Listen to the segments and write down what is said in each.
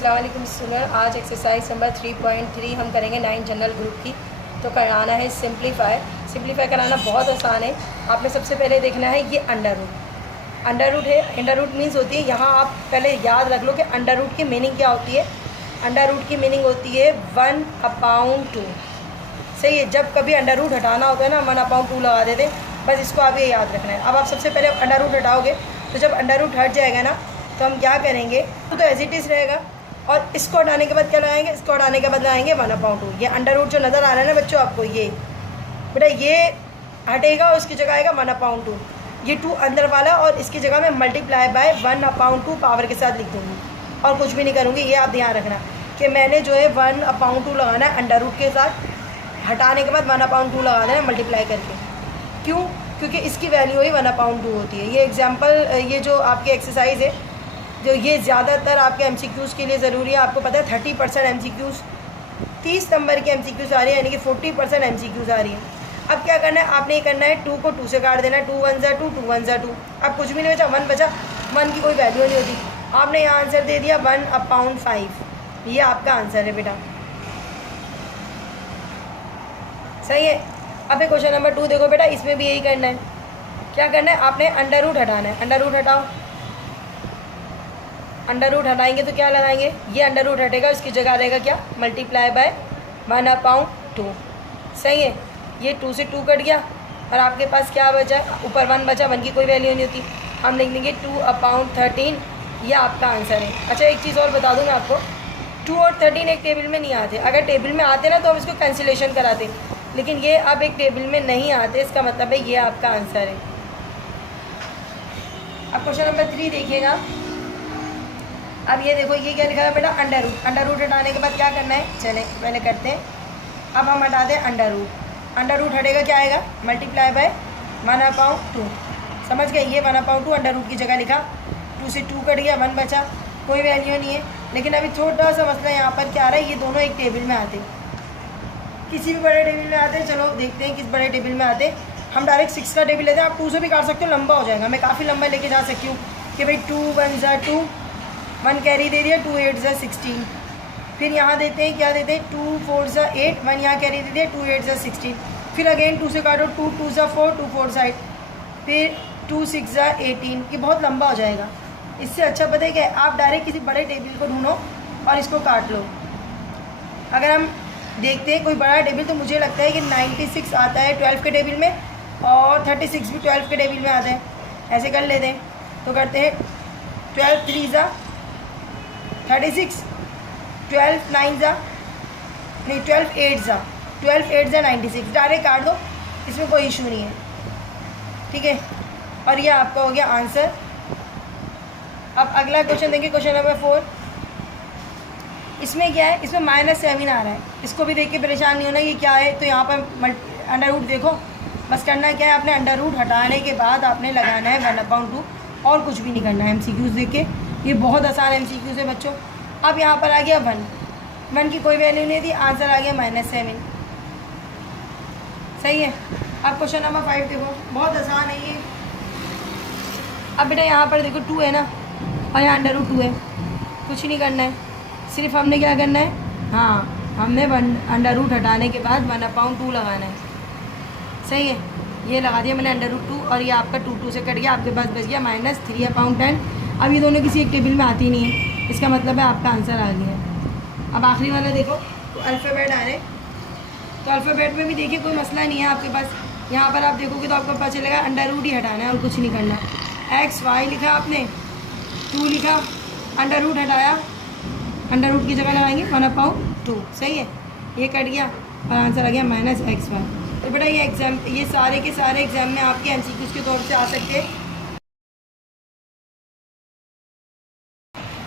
अस्सलाम वालेकुम स्टूडेंट। आज एक्सरसाइज नंबर 3.3 हम करेंगे 9 जनरल ग्रुप की। तो कराना है सिंप्लीफाई कराना बहुत आसान है। आपने सबसे पहले देखना है ये अंडर रूट है। अंडर रूट मीन्स होती है, यहाँ आप पहले याद रख लो कि अंडर रूट की मीनिंग क्या होती है। अंडर रूट की मीनिंग होती है 1/2। सही है, जब कभी अंडर रूट हटाना होता है ना 1/2 लगा देते, बस इसको आप ये याद रखना है। अब आप सबसे पहले अंडर रूट हटाओगे, तो जब अंडर रूट हट जाएगा ना तो हम क्या करेंगे, तो एज इट इज़ रहेगा। और इसको हटाने के बाद क्या लगाएंगे, इसको हटाने के बाद लगाएंगे 1/2। ये अंडर रूट जो नज़र आ रहा है ना बच्चों आपको, ये बेटा ये हटेगा और उसकी जगह आएगा 1/2। ये 2 अंदर वाला और इसकी जगह मैं मल्टीप्लाई बाय 1/2 पावर के साथ लिख दूँगी और कुछ भी नहीं करूँगी। ये आप ध्यान रखना कि मैंने जो है 1/2 लगाना है अंडर रूट के साथ, हटाने के बाद 1/2 लगा देना है मल्टीप्लाई करके। क्यों? क्योंकि इसकी वैल्यू ही 1/2 होती है। ये एग्जाम्पल, ये जो आपकी एक्सरसाइज है, जो ये ज़्यादातर आपके MCQs के लिए ज़रूरी है। आपको पता है 30% MCQs, 30 नंबर की MCQs आ रही है, यानी कि 40% MCQs आ रही है। अब क्या करना है, आपने ये करना है 2 को 2 से काट देना है। 2 1 2, 2 1 2। अब कुछ भी नहीं बचा, 1 बचा। 1 की कोई वैल्यू नहीं होती। आपने यहाँ आंसर दे दिया 1/5। ये आपका आंसर है बेटा, सही है। अब क्वेश्चन नंबर 2 देखो बेटा, इसमें भी यही करना है। क्या करना है, आपने अंडर रूट हटाना है। अंडर रूट हटाओ। अंडर रूट हटाएंगे तो क्या लगाएंगे, ये अंडर रूट हटेगा, उसकी जगह रहेगा क्या, मल्टीप्लाई बाय 1/2। सही है, ये 2 से 2 कट गया और आपके पास क्या बचा, ऊपर 1 बचा। 1 की कोई वैल्यू नहीं होती, हम लिख देंगे 2/13। ये आपका आंसर है। अच्छा, एक चीज़ और बता दूँ मैं आपको, 2 और 13 एक टेबल में नहीं आते। अगर टेबल में आते ना तो हम इसको कैंसिलेशन कराते, लेकिन ये अब एक टेबल में नहीं आते। इसका मतलब है ये आपका आंसर है। अब क्वेश्चन नंबर 3 देखिएगा। अब ये देखो, ये क्या लिखा है बेटा, अंडर रूट। अंडर रूट हटाने के बाद क्या करना है, चले पहले करते हैं। अब हम हटाते हैं अंडर रूट। अंडर रूट हटेगा, क्या आएगा, मल्टीप्लाई बाय 1/2। समझ गए, ये 1/2 अंडर रूट की जगह लिखा। 2 से 2 कट गया, 1 बचा, कोई वैल्यू नहीं है। लेकिन अभी छोटा सा मसला यहाँ पर क्या आ रहा है, ये दोनों एक टेबल में आते, किसी भी बड़े टेबल में आते। चलो देखते हैं किस बड़े टेबल में आते। हम डायरेक्ट 6 का टेबल लेते हैं। आप 2 से भी काट सकते हो, लंबा हो जाएगा। मैं काफ़ी लंबा लेके जा सकती हूँ कि भाई 2 1 2, 1 कैरी दे दिया, 2 8 16। फिर यहाँ देते हैं, क्या देते हैं, 2 4 8, 1 यहाँ कैरी दे दिया, 2 8 16। फिर अगेन 2 से काटो, 2 2 4, 2 4 8, फिर 2 6 18। ये बहुत लंबा हो जाएगा। इससे अच्छा पता है क्या, आप डायरेक्ट किसी बड़े टेबल को ढूंढो और इसको काट लो। अगर हम देखते हैं कोई बड़ा टेबल, तो मुझे लगता है कि 96 आता है 12 के टेबल में, और 36 भी 12 के टेबल में आता है। ऐसे कर लेते हैं, तो करते हैं 12 3 36, 12 9 नहीं 12 8 96। डायरेक्ट काट दो, इसमें कोई इशू नहीं है, ठीक है। और ये आपका हो गया आंसर। अब अगला क्वेश्चन देखिए, क्वेश्चन नंबर 4। इसमें क्या है, इसमें -7 आ रहा है। इसको भी देख के परेशान नहीं होना ये क्या है। तो यहाँ पर अंडर रूट देखो, बस करना क्या है, आपने अंडर रूट हटाने के बाद आपने लगाना है 1/2, और कुछ भी नहीं करना है। MCQs देख के, ये बहुत आसान MCQs है बच्चों। अब यहाँ पर आ गया 1 की कोई वैल्यू नहीं थी, आंसर आ गया -7। सही है। अब क्वेश्चन नंबर 5 देखो, बहुत आसान है ये। अब बेटा यहाँ पर देखो 2 है ना, और यहाँ अंडर रूट 2 है। कुछ नहीं करना है, सिर्फ हमने क्या करना है, हाँ हमने अंडर रूट हटाने के बाद 1/2 लगाना है। सही है, ये लगा दिया मैंने अंडर रूट 2, और ये आपका 2 2 से कट गया, आपके पास बच गया -3/10। अब ये दोनों किसी एक टेबल में आती नहीं है, इसका मतलब है आपका आंसर आ गया है। अब आखिरी वाला देखो, तो अल्फ़ाबेट आ रहे, तो अल्फ़ाबेट में भी देखिए कोई मसला नहीं है आपके पास। यहाँ पर आप देखोगे तो आपको पता चलेगा अंडर रूट ही हटाना है और कुछ नहीं करना। X Y लिखा आपने, 2 लिखा, अंडर रूट हटाया, अंडर रूट की जगह लगाएंगे 1/2। सही है, ये कट गया और आंसर आ गया -XY। तो बेटा ये एग्जाम, ये सारे के सारे एग्जाम में आपके MCQs के तौर से आ सकते हैं।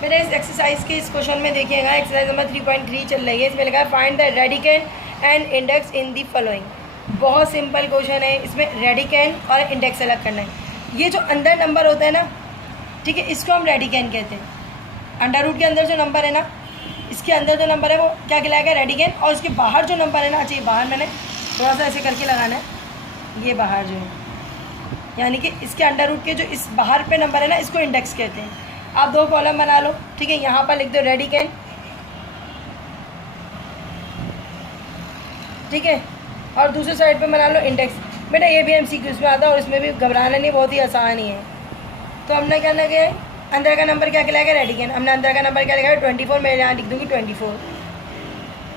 मेरे इस एक्सरसाइज के इस क्वेश्चन में देखिएगा, एक्सरसाइज नंबर 3.3 चल रही है। इसमें लिखा है find the radicand and index in the following. बहुत सिंपल क्वेश्चन है, इसमें रेडिकेंड और इंडेक्स अलग करना है। ये जो अंदर नंबर होता है ना, ठीक है, इसको हम रेडिकेंड कहते हैं। अंडर रूट के अंदर जो नंबर है ना, इसके अंदर जो नंबर है वो क्या कहलाएगा, रेडिकेंड। और इसके बाहर जो नंबर है ना, अच्छा ये बाहर मैंने थोड़ा सा ऐसे करके लगाना है, ये बाहर जो है, यानी कि इसके अंडर रूट के जो इस बाहर पे नंबर है ना, इसको इंडेक्स कहते हैं। आप 2 कॉलम बना लो, ठीक है। यहाँ पर लिख दो रेडिकेंड ठीक है। और दूसरे साइड पे बना लो इंडेक्स। बेटा ये भी MCQs में आता है और इसमें भी घबराना नहीं, बहुत ही आसान ही है। तो हमने करना क्या है, अंदर का नंबर क्या कहलाएगा, रेडिकन। हमने अंदर का नंबर क्या लिखा है 24, मैं यहाँ लिख दूँगी 24।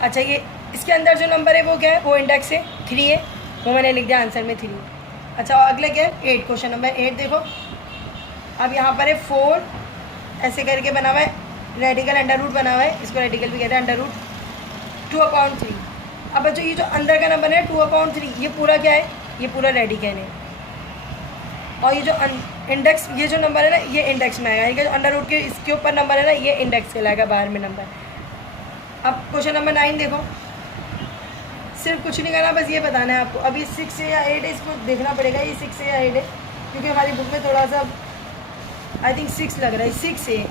अच्छा ये इसके अंदर जो नंबर है वो क्या है, वो इंडेक्स है 3 है, वो मैंने लिख दिया आंसर में 3। अच्छा और अगले क्या है 8, क्वेश्चन नंबर 8 देखो। अब यहाँ पर है 4 ऐसे करके बना हुआ है, रेडिकल अंडर रूट बना हुआ है, इसको रेडिकल भी कहते हैं, अंडर रूट 2/3। अब बच्चों ये जो अंदर का नंबर है 2/3, ये पूरा क्या है, ये पूरा रेडिकल है। और ये जो इंडेक्स, ये जो नंबर है ना ये इंडेक्स में आएगा, जो अंडर रूट के इसके ऊपर नंबर है ना ये इंडेक्स कहलाएगा, बाहर में नंबर। अब क्वेश्चन नंबर 9 देखो। सिर्फ कुछ नहीं करना, बस ये बताना है आपको। अब ये 6 है या 8 है, इसको देखना पड़ेगा ये 6 है या 8 है, क्योंकि हमारी बुक में थोड़ा सा आई थिंक 6 लग रहा है, 6 है।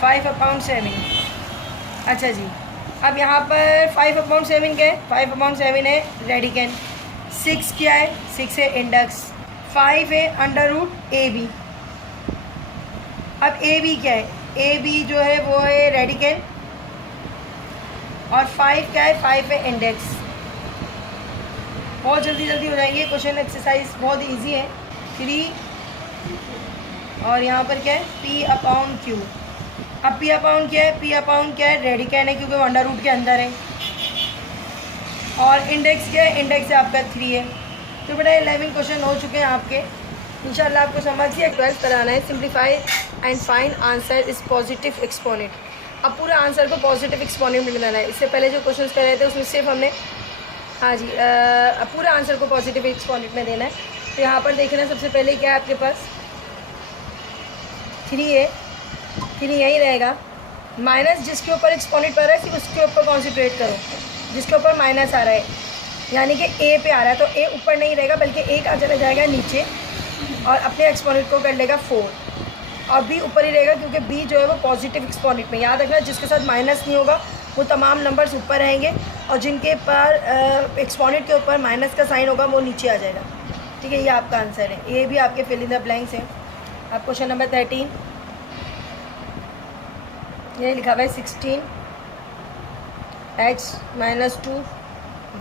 5/7। अच्छा जी, अब यहाँ पर 5/7 क्या है, 5/7 है रेडिकन। 6 क्या है, 6 है इंडेक्स। 5 है अंडर रूट AB। अब AB क्या है, AB जो है वो है रेडिकन, और 5 क्या है, 5 है इंडेक्स। बहुत जल्दी जल्दी हो जाएंगे, क्वेश्चन एक्सरसाइज बहुत इजी है। 3 और यहाँ पर क्या है P/Q। अब P/Q क्या है, P/Q क्या है, रेडिकन है क्योंकि वो अंडर रूट के अंदर है। और इंडेक्स क्या है, इंडेक्स है आपका 3 है। तो बेटा 11 क्वेश्चन हो चुके हैं आपके, इंशाल्लाह आपको समझ गया। 12th कराना है, simplify and find answer is positive exponent. अब पूरा आंसर को पॉजिटिव एक्सपोनेंट में बनाना है। इससे पहले जो क्वेश्चन कर रहे थे उसमें सिर्फ हमने, हाँ जी, अब पूरा आंसर को पॉजिटिव एक्सपोनेंट में देना है। तो यहाँ पर देखना सबसे पहले क्या है आपके पास 3 है, 3 यही रहेगा। माइनस जिसके ऊपर एक्सपोनेंट पर है सिर्फ उसके ऊपर कॉन्सेंट्रेट करो, जिसके ऊपर माइनस आ रहा है, यानी कि A पे आ रहा है तो A ऊपर नहीं रहेगा बल्कि A का चला जाएगा नीचे और अपने एक्सपोनेंट को कर लेगा 4, और B ऊपर ही रहेगा क्योंकि B जो है वो पॉजिटिव एक्सपोनेंट में। याद रखना जिसके साथ माइनस नहीं होगा वो तमाम नंबर्स ऊपर रहेंगे और जिनके पर एक्सपोनेंट के ऊपर माइनस का साइन होगा वो नीचे आ जाएगा। ठीक है, ये आपका आंसर है। ये भी आपके फिल इन द ब्लैंक्स हैं। अब क्वेश्चन नंबर 13, ये लिखा हुआ है 16 x - 2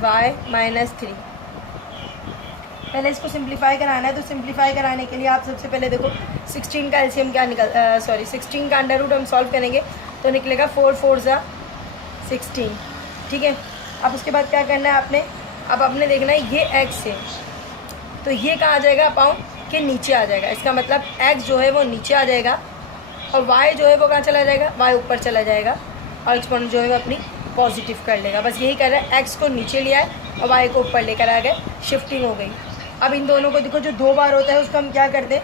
y - 3। पहले इसको सिंप्लीफाई कराना है, तो सिंप्लीफाई कराने के लिए आप सबसे पहले देखो 16 का एलसीएम क्या 16 का अंडर रूट हम सॉल्व करेंगे तो निकलेगा 4 4 = 16। ठीक है, अब उसके बाद क्या करना है आपने, अब आपने देखना है ये x है तो ये कहाँ आ जाएगा, पाउंड के नीचे आ जाएगा। इसका मतलब x जो है वो नीचे आ जाएगा और y जो है वो कहाँ चला जाएगा, y ऊपर चला जाएगा और एक्सपोनेंट जो है वो अपनी पॉजिटिव कर लेगा। बस यही कर रहा है, x को नीचे लिया है और y को ऊपर लेकर आ गए, शिफ्टिंग हो गई। अब इन दोनों को देखो, जो 2 बार होता है उसको हम क्या करते हैं,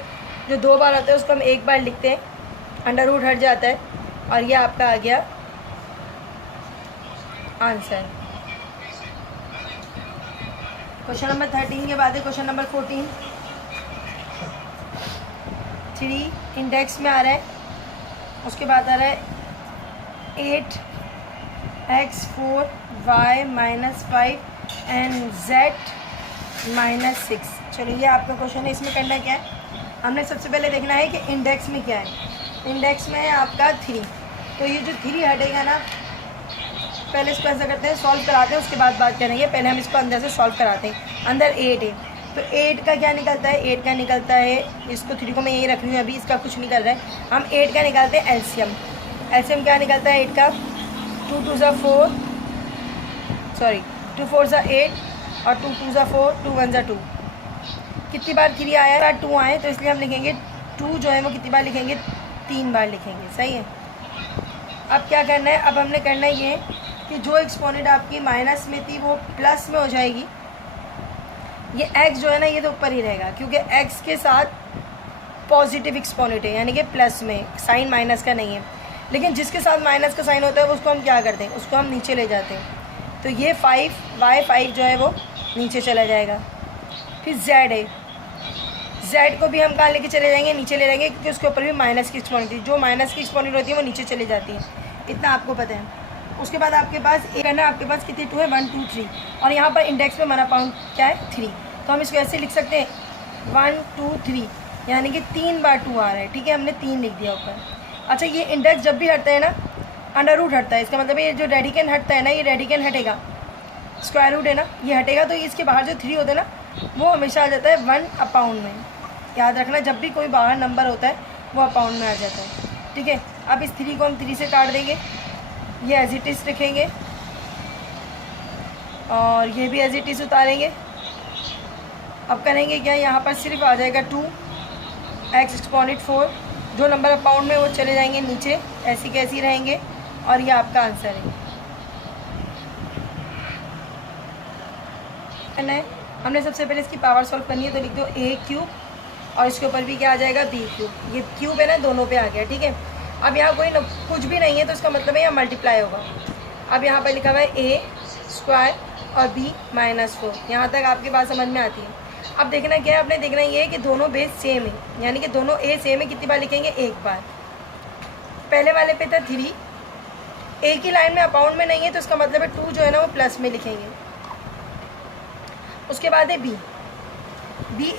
जो 2 बार होता है उसको हम 1 बार लिखते हैं, अंडर रूट हट जाता है और ये आपका आ गया आंसर। क्वेश्चन नंबर 13 के बाद है क्वेश्चन नंबर 14। 3 इंडेक्स में आ रहा है, उसके बाद आ रहा है 8x 4 y - 5 एंड z -6। चलो ये आपका क्वेश्चन है। इसमें करना क्या है, हमने सबसे पहले देखना है कि इंडेक्स में क्या है। इंडेक्स में है आपका 3, तो ये जो 3 हटेगा ना, पहले इसको ऐसा करते हैं, सॉल्व कराते हैं, उसके बाद बात करेंगे। पहले हम इसको अंदर से सॉल्व कराते हैं। अंदर 8 है तो 8 का क्या निकलता है, 8 का निकलता है, इसको 3 को मैं यही रख रही हूँ, अभी इसका कुछ नहीं कर रहा है। हम 8 का निकालते हैं एलसीएम। एलसीएम क्या निकलता है 8 का, 2 2 = 4, 2 4 = 8 और 2 2 = 4, 2 1 = 2। कितनी बार 3 आया, 2 आए, तो इसलिए हम लिखेंगे 2 जो है वो कितनी बार लिखेंगे, 3 बार लिखेंगे। सही है। अब क्या करना है, अब हमने करना है ये कि जो एक्सपोनेंट आपकी माइनस में थी वो प्लस में हो जाएगी। ये x जो है ना ये तो ऊपर ही रहेगा क्योंकि x के साथ पॉजिटिव एक्सपोनेंट है, यानी कि प्लस में, साइन माइनस का नहीं है। लेकिन जिसके साथ माइनस का साइन होता है उसको हम क्या करते हैं, उसको हम नीचे ले जाते हैं। तो ये 5 जो है वो नीचे चला जाएगा। फिर z है, z को भी हम कहाँ लेके चले जाएंगे, नीचे ले जाएंगे क्योंकि उसके ऊपर भी माइनस की एक्सपोनेंट थी। जो माइनस की एक्सपोनेंट होती है वो नीचे चली जाती है, इतना आपको पता है। उसके बाद आपके पास एक है ना, आपके पास कितनी 2 है, 1 2 3 और यहाँ पर इंडेक्स में हमारा पाउंड क्या है 3, तो हम इसको ऐसे लिख सकते हैं 1 2 3, यानी कि 3 बार 2 आ रहा है। ठीक है, हमने 3 लिख दिया ऊपर। अच्छा, ये इंडेक्स जब भी हटता है ना, अंडर रूट हटता है, इसका मतलब ये जो रेडिकन हटता है ना, ये रेडिकन हटेगा, स्क्वायर रूट है ना, ये हटेगा, तो इसके बाहर जो 3 होता है ना वो हमेशा आ जाता है 1/, में। याद रखना, जब भी कोई बाहर नंबर होता है वो अपाउंड में आ जाता है, ठीक है। अब इस 3 को हम 3 से काट देंगे, ये एज इट इज़ लिखेंगे और ये भी एज इट इज़ उतारेंगे। अब करेंगे क्या, यहाँ पर सिर्फ आ जाएगा 2x एक्सपोनेंट 4, जो नंबर अपाउंड में वो चले जाएंगे नीचे, ऐसी कैसी रहेंगे, और ये आपका आंसर है। हमने सबसे पहले इसकी पावर सॉल्व करनी है, तो लिख दो a³ और इसके ऊपर भी क्या आ जाएगा b³, ये क्यूब है ना, दोनों पे आ गया, ठीक है। अब यहाँ कोई कुछ भी नहीं है तो इसका मतलब है यहाँ मल्टीप्लाई होगा। अब यहाँ पर लिखा हुआ है a² और b-4, यहाँ तक आपकी बात समझ में आती है। अब देखना क्या है, आपने देखना ये है कि दोनों बेस सेम है, यानी कि दोनों a सेम है। कितनी बार लिखेंगे, एक बार। पहले वाले पे था 3, एक ही लाइन में अपाउंड में नहीं है तो इसका मतलब है 2 जो है ना वो प्लस में लिखेंगे। उसके बाद है b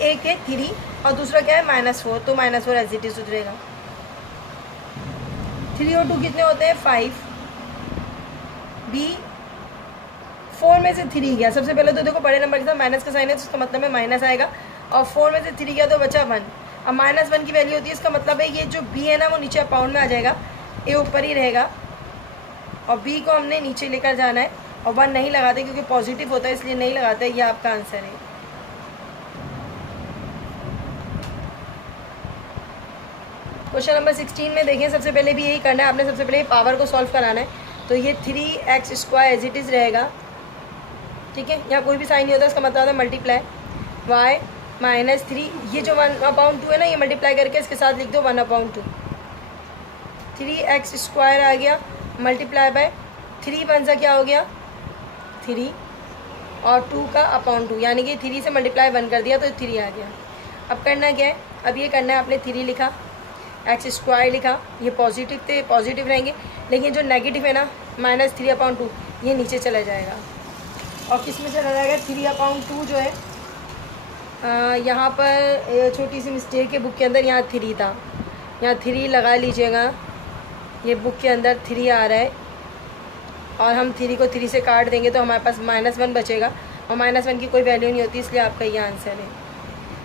एक है 3 और दूसरा क्या है -4, तो -4 एज इट इज उतरेगा। 3 और 2 कितने होते हैं, 5। b4 में से 3 गया, सबसे पहले तो देखो बड़े नंबर के साथ माइनस का साइन है तो इसका मतलब है माइनस आएगा, और 4 में से 3 गया तो बचा 1। अब -1 की वैल्यू होती है, इसका मतलब है ये जो b है ना वो नीचे अपाउंड में आ जाएगा, a ऊपर ही रहेगा और b को हमने नीचे लेकर जाना है, और 1 नहीं लगाते क्योंकि पॉजिटिव होता है इसलिए नहीं लगाते। ये आपका आंसर है। क्वेश्चन नंबर 16 में देखें, सबसे पहले भी यही करना है, आपने सबसे पहले पावर को सॉल्व कराना है, तो ये 3x² एज इट इज़ रहेगा, ठीक है। यहाँ कोई भी साइन नहीं होता, इसका मतलब है मल्टीप्लाई y -3, ये जो 1/2 है ना, ये मल्टीप्लाई करके इसके साथ लिख दो 1/2। 3x² आ गया मल्टीप्लाई बाय 3 1 सा क्या हो गया 3 और 2 का /2, यानी कि 3 से मल्टीप्लाई 1 कर दिया तो 3 आ गया। अब करना क्या है, अब ये करना है, आपने 3 लिखा, x² लिखा, ये पॉजिटिव थे, पॉजिटिव रहेंगे, लेकिन जो नेगेटिव है ना -3/2 ये नीचे चला जाएगा, और किस में चला जाएगा 3/2 जो है, यहाँ पर छोटी सी मिस्टेक है बुक के अंदर, यहाँ 3 था, यहाँ 3 लगा लीजिएगा, ये बुक के अंदर 3 आ रहा है, और हम 3 को 3 से काट देंगे तो हमारे पास -1 बचेगा, और -1 की कोई वैल्यू नहीं होती, इसलिए आपका ये आंसर है।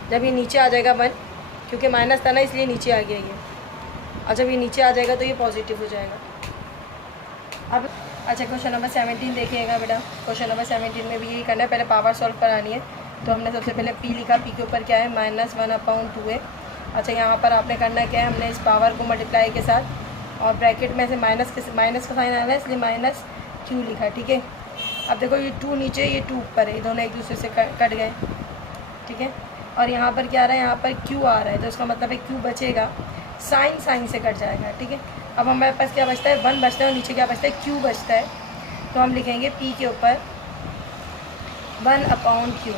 जब ये नीचे आ जाएगा 1, क्योंकि माइनस था ना इसलिए नीचे आ गया ये, और जब ये नीचे आ जाएगा तो ये पॉजिटिव हो जाएगा। अब अच्छा क्वेश्चन नंबर 17 देखिएगा बेटा। क्वेश्चन नंबर 17 में भी यही करना है, पहले पावर सॉल्व करानी है, तो हमने सबसे पहले p लिखा, p के ऊपर क्या है -1/2 है। अच्छा यहाँ पर आपने करना क्या है, हमने इस पावर को मल्टीप्लाई के साथ और ब्रैकेट में से माइनस का साइन आना है इसलिए -q लिखा, ठीक है। अब देखो ये 2 नीचे, ये 2 ऊपर है, दोनों एक दूसरे से कट गए, ठीक है। और यहाँ पर क्या आ रहा है, यहाँ पर q आ रहा है, तो इसका मतलब है q बचेगा, साइन से कट जाएगा, ठीक है। अब हमारे पास क्या बचता है, 1 बचता है, और नीचे क्या बचता है, q बचता है, तो हम लिखेंगे p के ऊपर 1/q,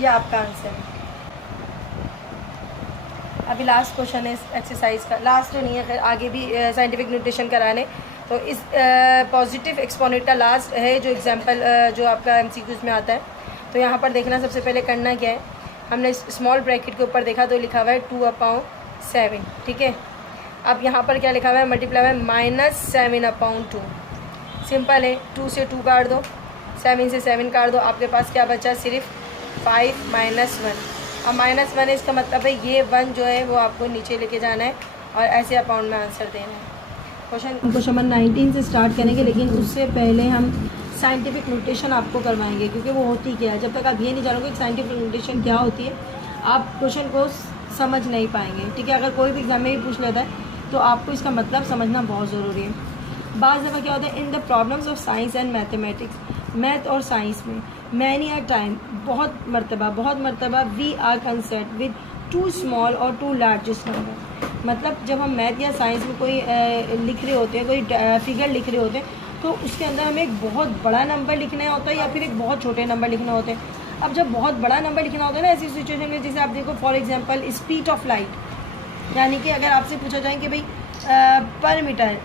ये आपका आंसर है। अभी लास्ट क्वेश्चन है इस एक्सरसाइज का, लास्ट तो नहीं है, खैर आगे भी साइंटिफिक न्यूट्रिशन कराने, तो इस पॉजिटिव एक्सपोनेंट का लास्ट है जो एग्जांपल जो आपका MCQs में आता है। तो यहाँ पर देखना, सबसे पहले करना क्या है, हमने स्मॉल ब्रैकेट के ऊपर देखा तो लिखा हुआ है 2/7, ठीक है। अब यहाँ पर क्या लिखा हुआ है, मल्टीप्लाई में -7/2, सिंपल है, 2 से 2 काट दो, 7 से 7 काट दो, आपके पास क्या बचा, सिर्फ 5 -1, और -1 है, इसका मतलब है ये 1 जो है वो आपको नीचे लेके जाना है और ऐसे अपाउंड में आंसर देना है। क्वेश्चन नंबर 19 से स्टार्ट करेंगे, लेकिन उससे पहले हम साइंटिफिक नोटेशन आपको करवाएंगे, क्योंकि वो होती क्या है, जब तक आप ये नहीं जानोगे कि साइंटिफिक नोटेशन क्या होती है आप क्वेश्चन को समझ नहीं पाएंगे, ठीक है। अगर कोई भी एग्जाम में भी पूछ लेता है तो आपको इसका मतलब समझना बहुत ज़रूरी है। बाज़ दफ़ा क्या होता है, in the problems of science and mathematics, math और साइंस में मैनी अ टाइम, बहुत मरतबा we are concern with to small और टू लार्जेस्ट नंबर। मतलब जब हम मैथ या साइंस में कोई लिख रहे होते हैं, कोई फिगर लिख रहे होते हैं, तो उसके अंदर हमें एक बहुत बड़ा नंबर लिखना होता है या फिर एक बहुत छोटे नंबर लिखना होते हैं। अब जब बहुत बड़ा नंबर लिखना होता है ना ऐसी सिचुएशन में, जैसे आप देखो for example speed of light, यानी कि अगर आपसे पूछा जाए कि भाई पर मीटर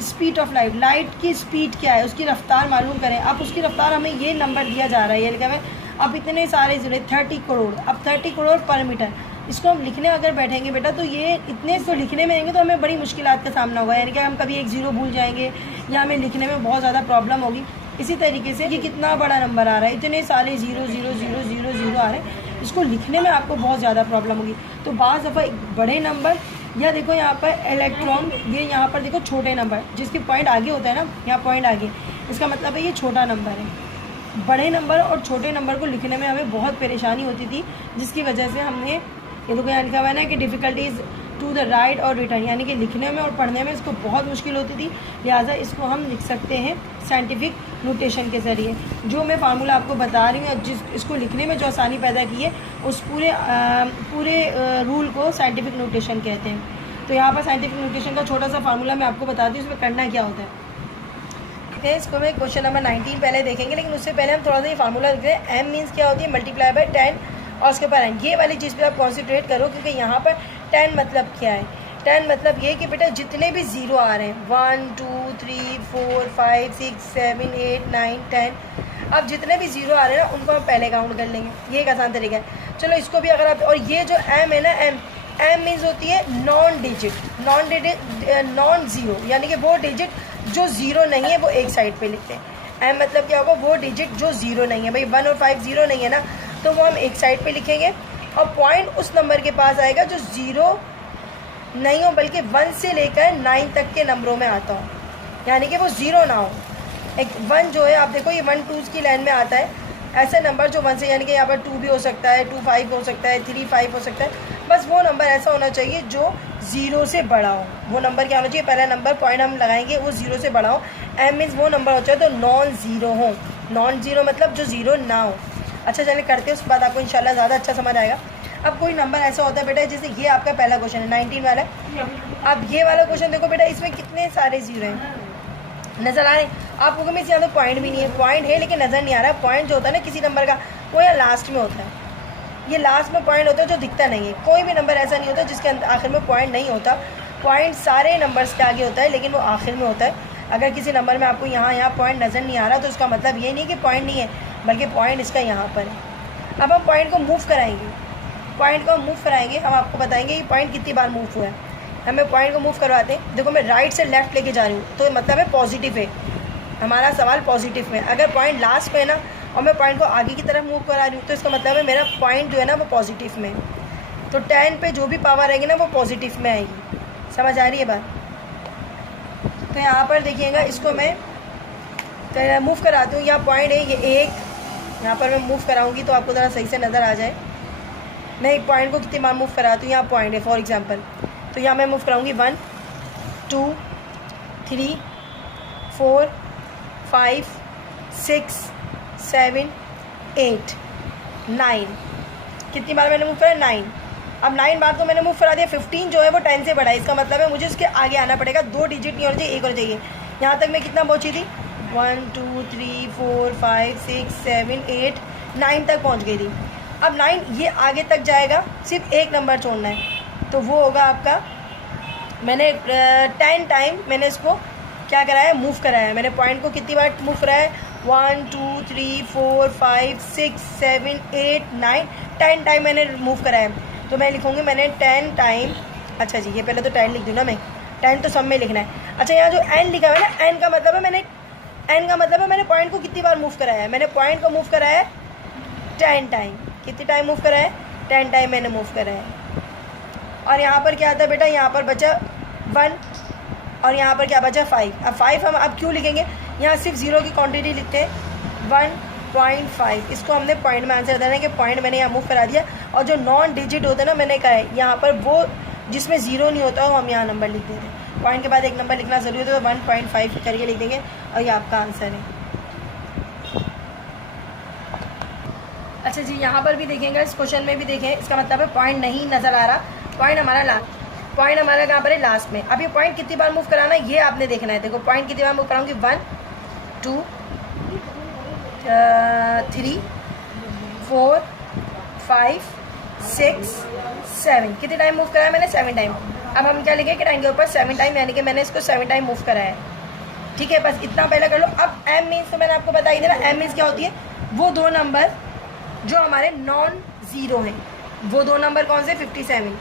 स्पीड ऑफ लाइट की स्पीड क्या है, उसकी रफ्तार मालूम करें। अब उसकी रफ्तार हमें ये नंबर दिया जा रहा है, ये लिखा है अब इतने सारे ज़रूर 30 करोड़, अब 30 करोड़ पर मीटर। इसको हम लिखने अगर बैठेंगे बेटा तो ये इतने इसको लिखने में आएंगे तो हमें बड़ी मुश्किलात का सामना होगा, यानी कि हम कभी एक ज़ीरो भूल जाएंगे या हमें लिखने में बहुत ज़्यादा प्रॉब्लम होगी। इसी तरीके से ये कितना बड़ा नंबर आ रहा है, इतने सारे 0 0 0 0 0 आ रहे हैं, इसको लिखने में आपको बहुत ज़्यादा प्रॉब्लम होगी। तो बाज़ दफ़ा बड़े नंबर या देखो यहाँ पर इलेक्ट्रॉन, ये यहाँ पर देखो छोटे नंबर जिसके पॉइंट आगे होता है ना, यहाँ पॉइंट आगे, इसका मतलब है ये छोटा नंबर है। बड़े नंबर और छोटे नंबर को लिखने में हमें बहुत परेशानी होती थी, जिसकी वजह से हमने ये देखो यहाँ लिखा हुआ है ना कि डिफ़िकल्टीज़ टू द राइट और रिटर्न, यानी कि लिखने में और पढ़ने में इसको बहुत मुश्किल होती थी। लिहाजा इसको हम लिख सकते हैं साइंटिफिक नोटेशन के ज़रिए। जो मैं फार्मूला आपको बता रही हूँ, जिस इसको लिखने में जो आसानी पैदा की है, उस पूरे रूल को साइंटिफिक नोटेशन कहते हैं। तो यहाँ पर साइंटिफिक नोटेशन का छोटा सा फार्मूला मैं आपको बताती हूँ, उसमें करना क्या होता है। इसको मैं क्वेश्चन नंबर 19 पहले देखेंगे, लेकिन उससे पहले हम थोड़ा सा ये फार्मूला लिखते हैं। एम मीन्स क्या होती है, मल्टीप्लाई बाय 10 और उसके ऊपर एन। ये वाली चीज़ पे आप कॉन्सेंट्रेट करो, क्योंकि यहाँ पर 10 मतलब क्या है। 10 मतलब ये कि बेटा जितने भी ज़ीरो आ रहे हैं 1 2 3 4 5 6 7 8 9 10, अब जितने भी ज़ीरो आ रहे हैं ना उनको हम पहले काउंट कर लेंगे। ये एक आसान तरीका है। चलो इसको भी अगर आप, और ये जो एम है ना, एम मीन्स होती है नॉन ज़ीरो, यानी कि वो डिजिट जो ज़ीरो नहीं है वो एक साइड पे लिखते हैं। एम मतलब क्या होगा, वो डिजिट जो ज़ीरो नहीं है। भाई 1 और 5 ज़ीरो नहीं है ना, तो वो हम एक साइड पे लिखेंगे, और पॉइंट उस नंबर के पास आएगा जो ज़ीरो नहीं हो बल्कि 1 से लेकर 9 तक के नंबरों में आता हो, यानी कि वो ज़ीरो ना हो। एक 1 जो है, आप देखो ये 1 2 की लाइन में आता है, ऐसे नंबर जो 1 से, यानी कि यहाँ पर 2 भी हो सकता है, 2 5 हो सकता है, 3 5 हो सकता है। बस वो नंबर ऐसा होना चाहिए जो ज़ीरो से बड़ा हो। वो नंबर क्या होना चाहिए, पहला नंबर पॉइंट हम लगाएंगे वो ज़ीरो से बड़ा हो। एम मीन्स वो नंबर हो चाहे तो नॉन ज़ीरो हो। नॉन ज़ीरो मतलब जो ज़ीरो ना हो। अच्छा चलिए करते हैं, उसके बाद आपको इंशाल्लाह ज़्यादा अच्छा समझ आएगा। अब कोई नंबर ऐसा होता है बेटा, जैसे ये आपका पहला क्वेश्चन है 19 वाला। अब ये वाला क्वेश्चन देखो बेटा, इसमें कितने सारे ज़ीरो हैं, नज़र आ रहे हैं आपको। मैं यहाँ तो पॉइंट भी नहीं है, पॉइंट है लेकिन नज़र नहीं आ रहा है। पॉइंट जो होता है ना किसी नंबर का, वो यहाँ लास्ट में होता है। ये लास्ट में पॉइंट होता है जो दिखता नहीं है। कोई भी नंबर ऐसा नहीं होता जिसके आखिर में पॉइंट नहीं होता। पॉइंट सारे नंबर्स के आगे होता है, लेकिन वो आखिर में होता है। अगर किसी नंबर में आपको यहाँ पॉइंट नज़र नहीं आ रहा, तो उसका मतलब ये नहीं कि पॉइंट नहीं है, बल्कि पॉइंट इसका यहाँ पर है। अब हम पॉइंट को मूव कराएंगे, हम आपको बताएंगे ये पॉइंट कितनी बार मूव हुआ है। हमें पॉइंट को मूव करवाते हैं। देखो मैं राइट से लेफ्ट लेके जा रही हूँ, तो मतलब है पॉजिटिव है, हमारा सवाल पॉजिटिव में। अगर पॉइंट लास्ट पे है ना, और मैं पॉइंट को आगे की तरफ मूव करा रही हूँ, तो इसका मतलब है मेरा पॉइंट जो है ना वो पॉजिटिव में। तो 10 पे जो भी पावर आएगी ना वो पॉजिटिव में आएगी। समझ आ रही है बात। तो यहाँ पर देखिएगा, इसको मैं मूव कराती हूँ। यहाँ पॉइंट है ये एक, यहाँ पर मैं मूव कराऊँगी तो आपको ज़रा सही से नज़र आ जाए। मैं एक पॉइंट को कितनी बार मूव कराती हूँ, यहाँ पॉइंट है फॉर एग्जांपल, तो यहाँ मैं मूव कराऊँगी 1 2 3 4 5 6 7 8 9। कितनी बार मैंने मूव करा, 9। अब 9 बार तो मैंने मूव करा दिया। 15 जो है वो 10 से बड़ा है, इसका मतलब है मुझे उसके आगे आना पड़ेगा। 2 डिजिट नहीं होना चाहिए, 1 होना चाहिए। यहाँ तक मैं कितना पहुँची थी, 1 2 3 4 5 6 7 8 9 तक पहुँच गई थी। अब 9 ये आगे तक जाएगा, सिर्फ एक नंबर छोड़ना है, तो वो होगा आपका, मैंने 10 टाइम मैंने इसको क्या कराया, मूव कराया है। मैंने पॉइंट को कितनी बार मूव कराया है, 1 2 3 4 5 6 7 8 9 10 टाइम मैंने मूव कराया है। तो मैं लिखूँगी मैंने 10 टाइम। अच्छा जी, ये पहले तो 10 लिख दूँ ना मैं, 10 तो सब में लिखना है। अच्छा यहाँ जो n लिखा है ना, n का मतलब है मैंने पॉइंट को कितनी बार मूव कराया है। मैंने पॉइंट को मूव कराया है 10 टाइम। कितनी टाइम मूव कराया है, 10 टाइम मैंने मूव कराया है। और यहाँ पर क्या आता है बेटा, यहाँ पर बचा 1 और यहाँ पर क्या बचा 5। अब 5 हम अब क्यों लिखेंगे, यहाँ सिर्फ ज़ीरो की क्वांटिटी लिखते हैं 1.5। इसको हमने पॉइंट में आंसर देना है कि पॉइंट मैंने यहाँ मूव करा दिया। और जो नॉन डिजिट होता है ना, मैंने कहा है यहाँ पर वो जिसमें ज़ीरो नहीं होता वो हम यहाँ नंबर लिख देते हैं। पॉइंट के बाद एक नंबर लिखना ज़रूरी होता है, तो 1.5 करके लिख देंगे और ये आपका आंसर है। अच्छा जी, यहाँ पर भी देखेंगे, इस क्वेश्चन में भी देखें, इसका मतलब है पॉइंट नहीं नज़र आ रहा। पॉइंट हमारा कहाँ पर है, लास्ट में। अब ये पॉइंट कितनी बार मूव कराना है ये आपने देखना है। देखो पॉइंट कितनी बार मूव कराऊंगी, 1 2 3 4 5 6 7। कितने टाइम मूव कराया मैंने, 7 टाइम। अब हम क्या लिखें कि टाइम के ऊपर 7 टाइम, यानी कि मैंने इसको 7 टाइम मूव कराया है। ठीक है, बस इतना पहले कर लो। अब एम मीन्स तो मैंने आपको बता ही दिया। एम मीन्स क्या होती है, वो दो नंबर जो हमारे नॉन ज़ीरो हैं, वो 2 नंबर कौन से 57,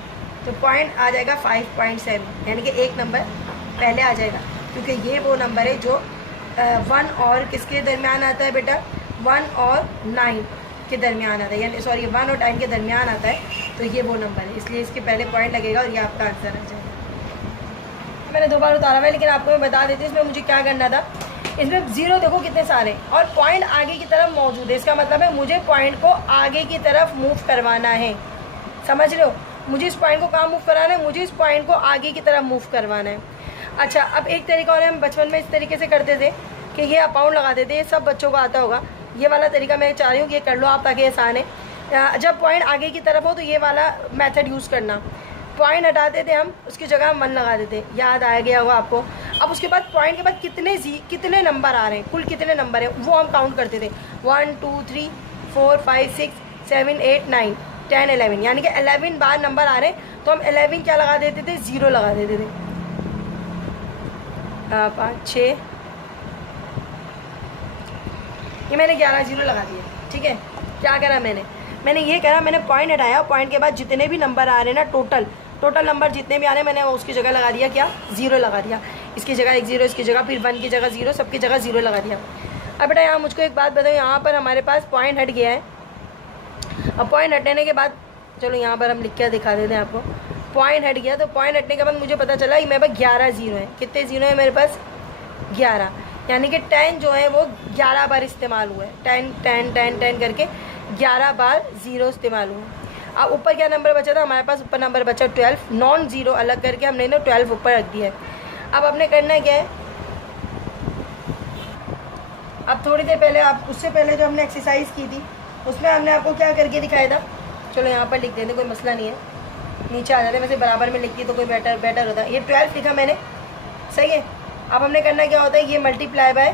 तो पॉइंट आ जाएगा 5.7, यानी कि एक नंबर पहले आ जाएगा, क्योंकि ये वो नंबर है जो 1 और किसके दरमियान आता है बेटा, 1 और 9 के दरमियान आता है, यानी सॉरी 1 और 10 के दरमियान आता है, तो ये वो नंबर है, इसलिए इसके पहले पॉइंट लगेगा और ये आपका आंसर आ जाएगा। मैंने 2 बार उतारा हुआ है, लेकिन आपको मैं बता देती हूँ इसमें मुझे क्या करना था। इसमें ज़ीरो देखो कितने सारे, और पॉइंट आगे की तरफ मौजूद है, इसका मतलब है मुझे पॉइंट को आगे की तरफ मूव करवाना है, समझ रहे हो, मुझे इस पॉइंट को कहाँ मूव कराना है, मुझे इस पॉइंट को आगे की तरफ मूव करवाना है। अच्छा, अब एक तरीका और हम बचपन में इस तरीके से करते थे कि ये अपाउंड लगा देते, ये सब बच्चों को आता होगा, ये वाला तरीका मैं चाह रही हूँ कि ये कर लो आप, ताकि आसान है। जब पॉइंट आगे की तरफ हो तो ये वाला मेथड यूज़ करना, पॉइंट हटाते थे हम, उसकी जगह हम 1 लगा देते, याद आ गया होगा आपको। अब उसके बाद पॉइंट के बाद कितने नंबर आ रहे हैं, कुल कितने नंबर हैं वो हम काउंट करते थे, 1 2 3 4 5 6 7 8 9 10 11, यानी कि 11 बार नंबर आ रहे हैं, तो हम 11 क्या लगा देते थे, 0 लगा देते थे। 5 6, ये मैंने 11 0 लगा दिया, ठीक है। क्या करा मैंने ये करा, मैंने पॉइंट हटाया, पॉइंट के बाद जितने भी नंबर आ रहे हैं ना, टोटल नंबर जितने भी आ रहे हैं, मैंने उसकी जगह लगा दिया क्या, 0 लगा दिया, इसकी जगह 1 0, इसकी जगह फिर 1 की जगह 0, सबकी जगह 0 लगा दिया। अब बेटा यहाँ मुझको एक बात बताओ, यहाँ पर हमारे पास पॉइंट हट गया है। अब पॉइंट हटने के बाद चलो यहाँ पर हम लिख के दिखा देते हैं आपको, पॉइंट हट गया, तो पॉइंट हटने के बाद मुझे पता चला कि मेरे पास 11 0 है। कितने 0 है मेरे पास, 11, यानी कि 10 जो है वो 11 बार इस्तेमाल हुआ है, 10 10 10 10 करके 11 बार 0 इस्तेमाल हुआ। अब ऊपर क्या नंबर बचा था हमारे पास, ऊपर नंबर बचा 12, नॉन 0 अलग करके हमने ना 12 ऊपर रख दिया है। अब आपने करना क्या है, अब थोड़ी देर पहले आप, उससे पहले जो हमने एक्सरसाइज की थी उसमें हमने आपको क्या करके दिखाया था, चलो यहाँ पर लिख देते, कोई मसला नहीं है, नीचे आ जाते, वैसे बराबर में लिखती तो कोई बेटर होता। ये 12 लिखा मैंने, सही है। अब हमने करना क्या होता है, ये मल्टीप्लाई बाय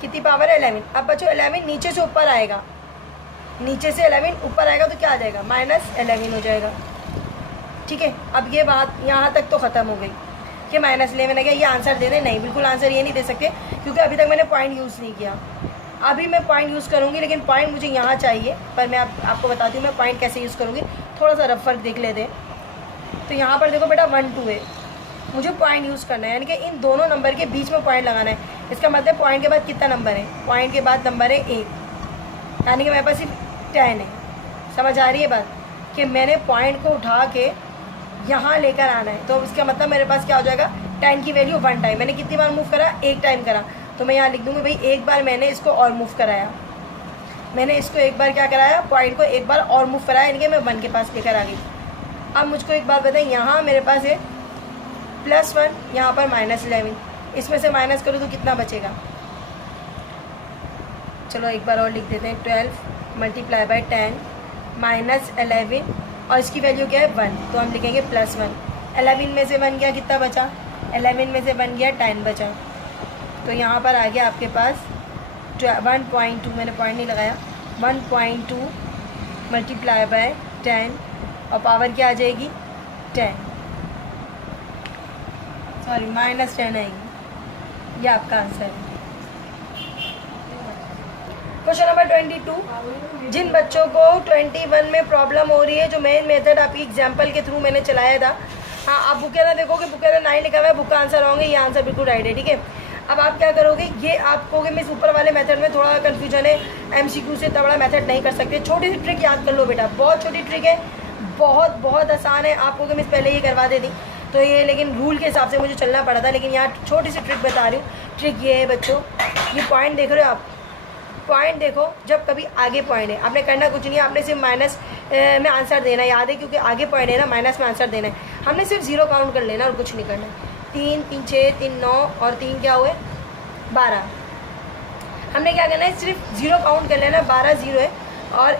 कितनी पावर है, 11। अब बच्चों 11 नीचे से ऊपर आएगा, नीचे से 11 ऊपर आएगा तो क्या आ जाएगा, -11 हो जाएगा, ठीक है। अब ये बात यहाँ तक तो ख़त्म हो गई कि -11 है क्या, ये आंसर दे दें, नहीं बिल्कुल आंसर ये नहीं दे सकते, क्योंकि अभी तक मैंने पॉइंट यूज़ नहीं किया। अभी मैं पॉइंट यूज़ करूँगी, लेकिन पॉइंट मुझे यहाँ चाहिए, पर मैं आपको बताती हूँ मैं पॉइंट कैसे यूज़ करूँगी, थोड़ा सा रफ फर्क देख लेते हैं। तो यहाँ पर देखो बेटा 1 2 है, मुझे पॉइंट यूज़ करना है, यानी कि इन दोनों नंबर के बीच में पॉइंट लगाना है। इसका मतलब पॉइंट के बाद कितना नंबर है, पॉइंट के बाद नंबर है 1, यानी कि मेरे पास सिर्फ 10 है। समझ आ रही है बात, कि मैंने पॉइंट को उठा के यहाँ लेकर आना है, तो इसका मतलब मेरे पास क्या हो जाएगा, 10 की वैल्यू 1 टाइम, मैंने कितनी बार मूव करा, 1 टाइम करा, तो मैं यहाँ लिख दूँगी भाई 1 बार मैंने इसको और मूव कराया, मैंने इसको 1 बार क्या कराया, पॉइंट को 1 बार और मूव कराया, यानी कि मैं 1 के पास लेकर आ गई। अब मुझको एक बात बताएं, यहाँ मेरे पास है +1, यहाँ पर -11, इसमें से माइनस करो तो कितना बचेगा, चलो एक बार और लिख देते हैं, 12 मल्टीप्लाई बाय 10 -11, और इसकी वैल्यू क्या है 1, तो हम लिखेंगे +1। 11 में से 1 गया, कितना बचा, 11 में से 1 गया 10 बचा, तो यहाँ पर आ गया आपके पास 1.2, मैंने पॉइंट नहीं लगाया, 1.2 मल्टीप्लाई बाय 10, और पावर क्या आ जाएगी 10, सॉरी -10 आएगी, ये आपका आंसर है। क्वेश्चन नंबर 22, जिन बच्चों को 21 में प्रॉब्लम हो रही है, जो मेन मेथड आपकी एग्जाम्पल के थ्रू मैंने चलाया था, हाँ आप बुक ना देखोगे, बुक ना 9 लिखा हुआ है, बुक का आंसर होंगे, ये आंसर बिल्कुल राइट है, ठीक है। अब आप क्या करोगे, ये आप कहोगे मैं इस ऊपर वाले मेथड में थोड़ा कन्फ्यूजन है, MCQ से इतना बड़ा मेथड नहीं कर सकते, छोटी सी ट्रिक याद कर लो बेटा, बहुत छोटी ट्रिक है, बहुत आसान है। आप कहोगे मैं पहले ये करवा देती, तो ये लेकिन रूल के हिसाब से मुझे चलना पड़ा था, लेकिन यहाँ छोटी सी ट्रिक बता रही हूँ। ट्रिक ये है बच्चों, ये पॉइंट देख रहे हो आप, पॉइंट देखो, जब कभी आगे पॉइंट है, आपने करना कुछ नहीं है, आपने सिर्फ माइनस में आंसर देना है, याद है, क्योंकि आगे पॉइंट है ना, माइनस में आंसर देना है, हमने सिर्फ 0 काउंट कर लेना और कुछ नहीं करना। 3 3 6 3 9 और 3 क्या हुए 12, हमने क्या करना है, सिर्फ 0 काउंट कर लेना, 12 0 है, और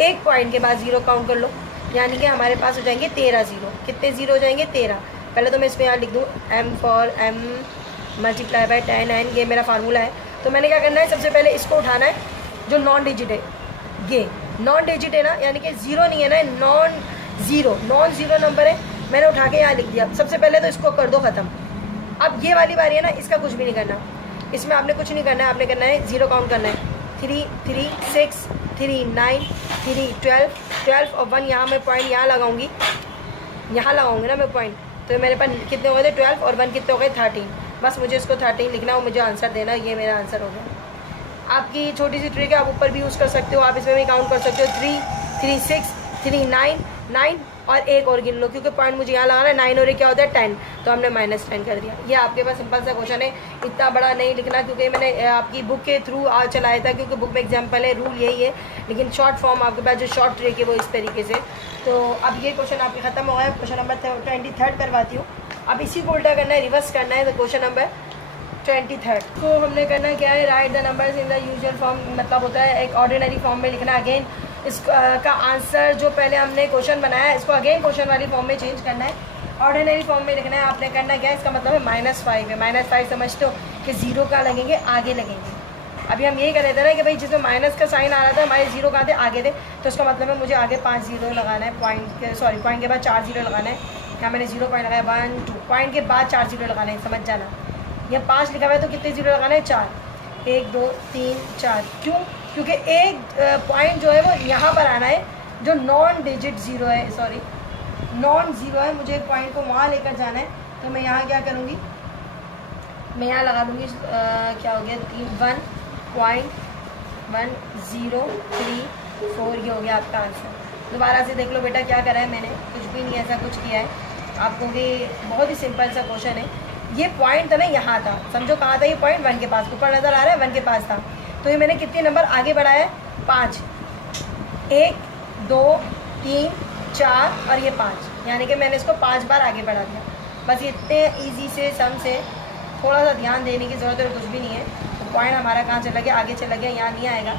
एक पॉइंट के बाद 0 काउंट कर लो, यानी कि हमारे पास हो जाएंगे 13 0। कितने 0 हो जाएंगे 13। पहले तो मैं इसमें यहाँ लिख दूँ m for m multiply by 10, ये मेरा फार्मूला है। तो मैंने क्या करना है, सबसे पहले इसको उठाना है, जो नॉन डिजिट है, ये नॉन डिजिट है ना, यानी कि 0 नहीं है ना, नॉन ज़ीरो नंबर है, मैंने उठा के यहाँ लिख दिया। सबसे पहले तो इसको कर दो ख़त्म। अब ये वाली बारी है ना, इसका कुछ भी नहीं करना, इसमें आपने कुछ नहीं करना है, आपने करना है 0 काउंट करना है, 3 3 6 3 9 3 12 12 और 1 यहाँ मैं पॉइंट यहाँ लगाऊंगी, यहाँ लगाऊंगी ना मैं पॉइंट, तो मेरे पास कितने हो गए थे 12 और 1 कितने हो गए 13। बस मुझे इसको 13 लिखना और मुझे आंसर देना, ये मेरा आंसर हो गया। आपकी छोटी सी ट्रिक है, आप ऊपर भी यूज़ कर सकते हो, आप इसमें भी काउंट कर सकते हो 3 3 6 3 9 9 और एक और गिन लो, क्योंकि पॉइंट मुझे यहाँ लगाना है 9 और एक क्या होता है 10, तो हमने -10 कर दिया। ये आपके पास सिंपल सा क्वेश्चन है, इतना बड़ा नहीं लिखना, क्योंकि मैंने आपकी बुक के थ्रू आज चलाया था, क्योंकि बुक में एग्जाम्पल है, रूल यही है, लेकिन शॉर्ट फॉर्म आपके पास जो शॉर्ट ट्रिक है वो इस तरीके से। तो अब ये क्वेश्चन आपके ख़त्म हो गया। क्वेश्चन नंबर 23 करवाती हूँ। अब इसी को उल्टा करना है, रिवर्स करना है। तो क्वेश्चन नंबर 23 को हमने करना क्या है, right the numbers in the usual form, मतलब होता है एक ऑर्डिनरी फॉर्म में लिखना। अगेन इसका आंसर जो पहले हमने क्वेश्चन बनाया है इसको अगेन क्वेश्चन वाली फॉर्म में चेंज करना है, ऑर्डिनरी फॉर्म में लिखना है। आपने करना क्या है, इसका मतलब है -5 है। -5 समझते हो कि 0 का लगेंगे, आगे लगेंगे। अभी हम यही कर रहे थे ना कि भाई जिसमें माइनस का साइन आ रहा था, हमारे 0 कहाँ थे, आगे थे, तो इसका मतलब है मुझे आगे 5 0 लगाना है, पॉइंट के बाद 4 0 लगाना है। यहाँ मैंने 0 पॉइंट लगाया, 1 2, पॉइंट के बाद 4 0 लगाना है, समझ जाना। यह 5 लिखा हुआ है तो कितने 0 लगाना है, 4, 1 2 3 4। क्यों? क्योंकि एक पॉइंट जो है वो यहाँ पर आना है जो नॉन डिजिट 0 है, सॉरी नॉन 0 है, मुझे एक पॉइंट को वहाँ लेकर जाना है। तो मैं यहाँ क्या करूँगी, मैं यहाँ लगा दूँगी क्या हो गया 1.103 ये हो गया आपका आंसर। दोबारा से देख लो बेटा क्या करा है मैंने, कुछ भी नहीं ऐसा कुछ किया है। आपको भी बहुत ही सिंपल सा क्वेश्चन है। ये पॉइंट था ना, यहाँ था, समझो कहाँ था ये पॉइंट, 1 के पास, ऊपर नज़र आ रहा है 1 के पास था। तो ये मैंने कितने नंबर आगे बढ़ाया है, 5, 1 2 3 4 और ये 5, यानी कि मैंने इसको 5 बार आगे बढ़ा दिया। बस इतने ईजी से सम से थोड़ा सा ध्यान देने की ज़रूरत है, कुछ भी नहीं है। तो पॉइंट हमारा कहाँ चला गया, आगे चला गया, यहाँ नहीं आएगा,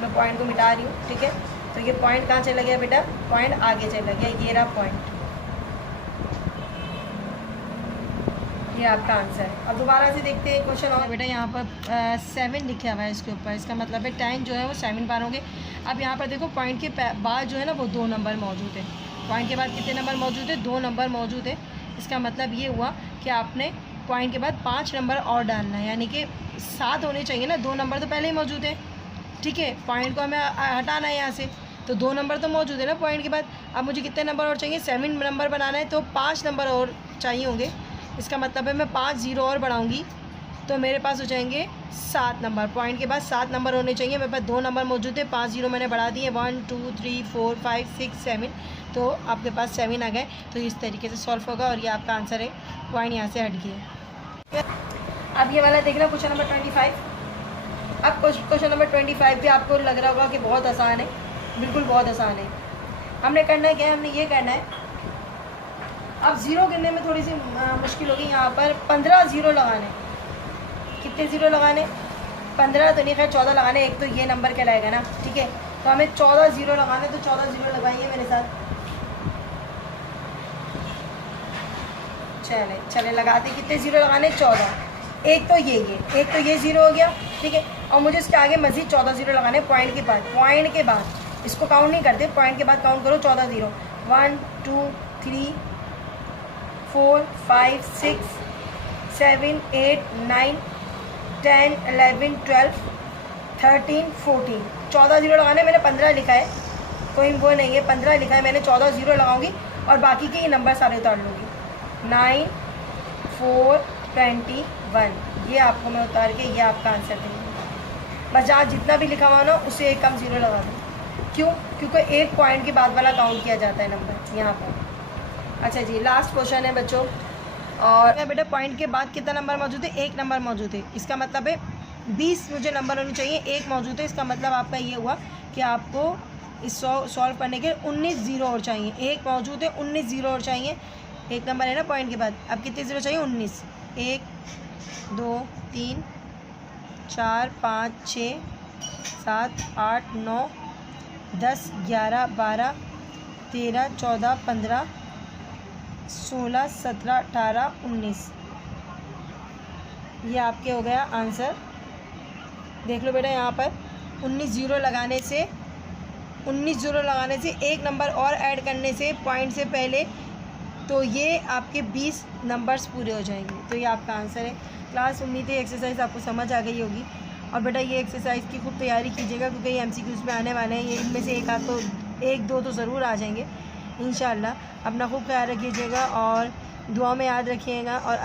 मैं पॉइंट को मिटा रही हूँ, ठीक है। तो ये पॉइंट कहाँ चला गया बेटा, पॉइंट आगे चला गया, ये रहा पॉइंट, ये आपका आंसर है। अब दोबारा से देखते हैं क्वेश्चन और बेटा, यहाँ पर 7 लिखा हुआ है इसके ऊपर, इसका मतलब है 10 जो है वो 7 बार होंगे। अब यहाँ पर देखो पॉइंट के बाद जो है ना वो 2 नंबर मौजूद है, पॉइंट के बाद कितने नंबर मौजूद है, 2 नंबर मौजूद है। इसका मतलब ये हुआ कि आपने पॉइंट के बाद 5 नंबर और डालना है, यानी कि 7 होने चाहिए ना, 2 नंबर तो पहले ही मौजूद है, ठीक है। पॉइंट को हमें हटाना है यहाँ से, तो 2 नंबर तो मौजूद है ना पॉइंट के बाद। अब मुझे कितने नंबर और चाहिए, 7 नंबर बनाना है, तो 5 नंबर और चाहिए होंगे। इसका मतलब है मैं 5 0 और बढ़ाऊँगी तो मेरे पास हो जाएंगे 7 नंबर। पॉइंट के बाद 7 नंबर होने चाहिए, मेरे पास 2 नंबर मौजूद है, 5 0 मैंने बढ़ा दिए, 1 2 3 4 5 6 7, तो आपके पास 7 आ गए। तो इस तरीके से सॉल्व होगा और ये आपका आंसर है, पॉइंट यहाँ से हट गया। अब ये वाला देखना क्वेश्चन नंबर 25। अब क्वेश्चन नंबर 25 भी आपको लग रहा होगा कि बहुत आसान है, बिल्कुल बहुत आसान है। हमने करना है क्या है, हमने ये करना है, अब 0 गिनने में थोड़ी सी मुश्किल होगी। यहाँ पर 15 0 लगाने, कितने 0 लगाने, 15 तो नहीं, खैर 14 लगाने, एक तो ये नंबर कहलाएगा ना, ठीक है। तो हमें 14 0 लगाने, तो 14 0 लगाइए मेरे साथ, चले लगाते। कितने 0 लगाने, 14, एक तो ये 0 हो गया, ठीक है। और मुझे इसके आगे मज़ीद 14 0 लगाने पॉइंट के बाद, इसको काउंट नहीं करते, पॉइंट के बाद काउंट करो 14 0, 1 2 3 4 5 6 7 8 9 10 11 12 13 14, 14 0 लगाने, मैंने 15 लिखा है, कोई वो नहीं है, 15 लिखा है मैंने, 14 0 लगाऊंगी और बाकी के ये नंबर सारे उतार लूँगी। 9 4 21, ये आपको मैं उतार के ये आपका आंसर दूँगी। बस जहाँ जितना भी लिखा हुआ ना उससे एक कम 0 लगा दूँ। क्यों? क्योंकि एक पॉइंट के बाद वाला काउंट किया जाता है नंबर यहाँ पर। अच्छा जी, लास्ट क्वेश्चन है बच्चों, और बेटा पॉइंट के बाद कितना नंबर मौजूद है, 1 नंबर मौजूद है। इसका मतलब है 20 मुझे नंबर होने चाहिए, 1 मौजूद है। इसका मतलब आपका ये हुआ कि आपको इस सॉल्व करने के 19 0 और चाहिए, 1 मौजूद है, 19 0 और चाहिए, 1 नंबर है ना पॉइंट के बाद। अब कितने 0 चाहिए, 19, 1 2 3 4 5 6 7 8 9 10 11 12 13 14 15 16 17 18 19, ये आपके हो गया आंसर। देख लो बेटा यहाँ पर 19 0 लगाने से 1 नंबर और ऐड करने से पॉइंट से पहले, तो ये आपके 20 नंबर्स पूरे हो जाएंगे। तो ये आपका आंसर है। क्लास, उम्मीद है एक्सरसाइज आपको समझ आ गई होगी और बेटा ये एक्सरसाइज की खूब तैयारी कीजिएगा, क्योंकि ये MCQs में आने वाले हैं। ये इनमें से एक दो तो ज़रूर आ जाएंगे इंशाल्लाह। अपना खूब ख्याल रखिएगा और दुआ में याद रखिएगा। और